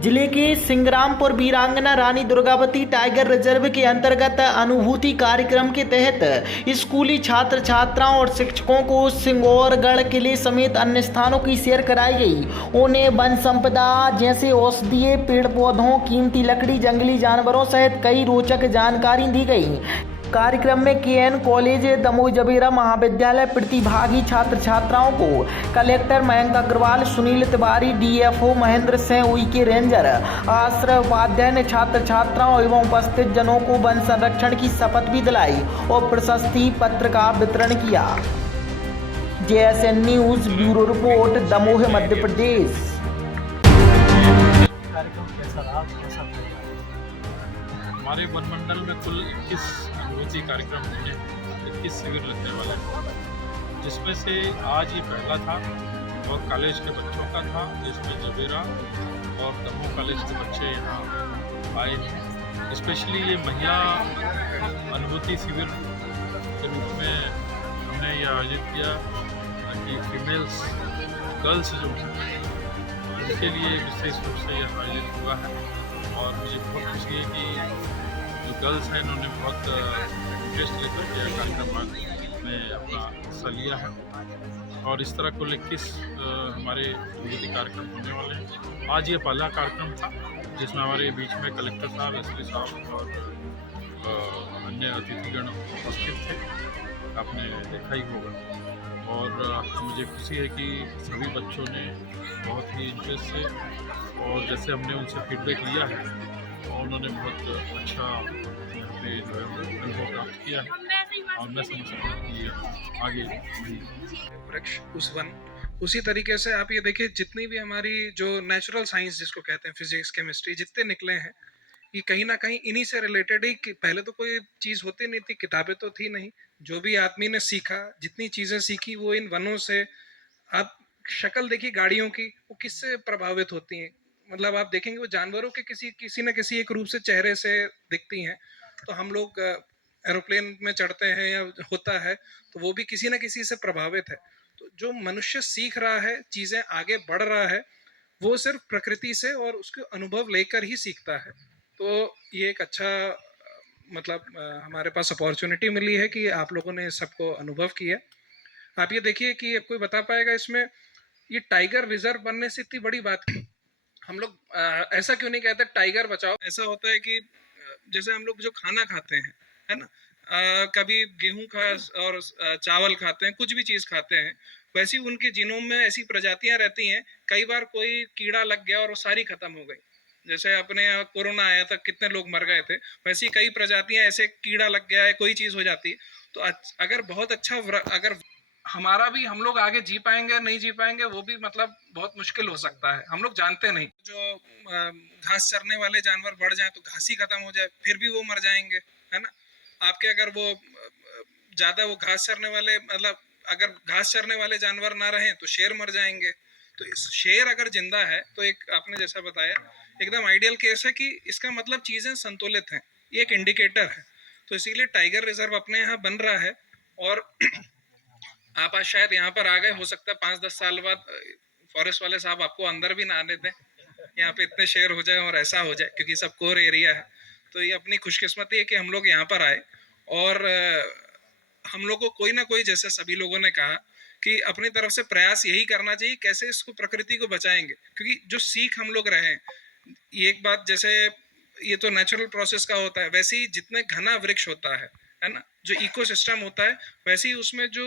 जिले के सिंग्रामपुर वीरांगना रानी दुर्गावती टाइगर रिजर्व के अंतर्गत अनुभूति कार्यक्रम के तहत स्कूली छात्र छात्राओं और शिक्षकों को सिंगौरगढ़ किले समेत अन्य स्थानों की सैर कराई गई। उन्हें वन संपदा जैसे औषधीय पेड़ पौधों, कीमती लकड़ी, जंगली जानवरों सहित कई रोचक जानकारी दी गई। कार्यक्रम में केएन कॉलेज, दमोह जबेरा महाविद्यालय प्रतिभागी छात्र छात्राओं को collector Mayank Agrawal, Sunil Tiwari, DFO Mahendra Singh, Uike ranger Ashray Upadhyay ने छात्र छात्राओं एवं उपस्थित जनों को वन संरक्षण की शपथ भी दिलाई और प्रशस्ति पत्र का वितरण किया। JSN news bureau report, Damoh, Madhya Pradesh. हमारे वन मंडल में कुल 21 अनुभूति कार्यक्रम होंगे, 21 शिविर लगने वाले हैं, जिसमें से आज ये पहला था और कॉलेज के बच्चों का था, जिसमें जबेरा और दमोह कॉलेज के बच्चे यहाँ आए हैं। स्पेशली ये महिला अनुभूति शिविर के रूप में हमने ये आयोजित किया ताकि फीमेल्स, गर्ल्स जो हैं उनके लिए विशेष रूप से यह आयोजित हुआ है। और मुझे बहुत खुशी है कि जो गर्ल्स हैं इन्होंने बहुत इंटरेस्ट लेकर के कार्यक्रम में अपना हिस्सा लिया है। और इस तरह कुल 21 हमारे अनुभूति कार्यक्रम होने वाले हैं। आज ये पहला कार्यक्रम था जिसमें हमारे बीच में कलेक्टर साहब, एसपी साहब और अन्य अतिथिगण उपस्थित थे, आपने देखा ही होगा। और मुझे खुशी है कि सभी बच्चों ने बहुत ही इंटरेस्ट से और जैसे हमने उनसे फीडबैक लिया है और उन्होंने बहुत अच्छा यहाँ पे जो है अनुभव प्राप्त किया है। और मैं समझता हूँ कि आगे वृक्ष उस वन उसी तरीके से आप ये देखिए, जितनी भी हमारी जो नेचुरल साइंस जिसको कहते हैं, फिजिक्स, केमिस्ट्री, जितने निकले हैं ये कहीं ना कहीं इन्हीं से रिलेटेड ही। पहले तो कोई चीज़ होती नहीं थी, किताबें तो थी नहीं, जो भी आदमी ने सीखा, जितनी चीज़ें सीखी वो इन वनों से। आप शक्ल देखिए गाड़ियों की, वो किससे प्रभावित होती हैं। मतलब आप देखेंगे वो जानवरों के किसी न किसी एक रूप से चेहरे से दिखती हैं। तो हम लोग एरोप्लेन में चढ़ते हैं या होता है तो वो भी किसी न किसी से प्रभावित है। तो जो मनुष्य सीख रहा है, चीज़ें आगे बढ़ रहा है, वो सिर्फ प्रकृति से और उसके अनुभव लेकर ही सीखता है। तो ये एक अच्छा हमारे पास अपॉर्चुनिटी मिली है कि आप लोगों ने सबको अनुभव किया। आप ये देखिए कि कोई बता पाएगा इसमें ये टाइगर रिजर्व बनने से इतनी बड़ी बात की। हम लोग ऐसा क्यों नहीं कहते टाइगर बचाओ। ऐसा होता है कि जैसे हम लोग जो खाना खाते हैं, है ना, कभी गेहूं खा और चावल खाते हैं, कुछ भी चीज़ खाते हैं, वैसी उनके जीनोम में ऐसी प्रजातियां रहती हैं। कई बार कोई कीड़ा लग गया और वो सारी खत्म हो गई। जैसे अपने यहाँ कोरोना आया था, कितने लोग मर गए थे, वैसी कई प्रजातियां, ऐसे कीड़ा लग गया है, कोई चीज़ हो जाती है। तो अगर बहुत अच्छा अगर हमारा भी, हम लोग आगे जी पाएंगे नहीं जी पाएंगे वो भी बहुत मुश्किल हो सकता है, हम लोग जानते नहीं। जो घास चरने वाले जानवर बढ़ जाए तो घास ही खत्म हो जाए, फिर भी वो मर जाएंगे, है ना। आपके अगर वो ज़्यादा वो घास चरने वाले अगर घास चरने वाले जानवर ना रहें तो शेर मर जाएंगे। तो इस शेर अगर जिंदा है तो एक आपने जैसा बताया एकदम आइडियल केस है कि इसका मतलब चीज़ें संतुलित हैं, ये एक इंडिकेटर है। तो इसीलिए टाइगर रिजर्व अपने यहाँ बन रहा है। और आप आज शायद यहाँ पर आ गए, हो सकता है 5-10 साल बाद फॉरेस्ट वाले साहब आपको अंदर भी ना आने दें, यहाँ पे इतने शेर हो जाए और ऐसा हो जाए, क्योंकि सब कोर एरिया है। तो ये अपनी खुशकिस्मती है कि हम लोग यहाँ पर आए। और हम लोग को कोई ना कोई, जैसे सभी लोगों ने कहा, कि अपनी तरफ से प्रयास यही करना चाहिए कैसे इसको, प्रकृति को बचाएंगे। क्योंकि जो सीख हम लोग रहे हैं, ये एक बात, जैसे ये तो नेचुरल प्रोसेस का होता है, वैसे ही जितने घना वृक्ष होता है ना, जो इकोसिस्टम होता है, वैसे ही उसमें जो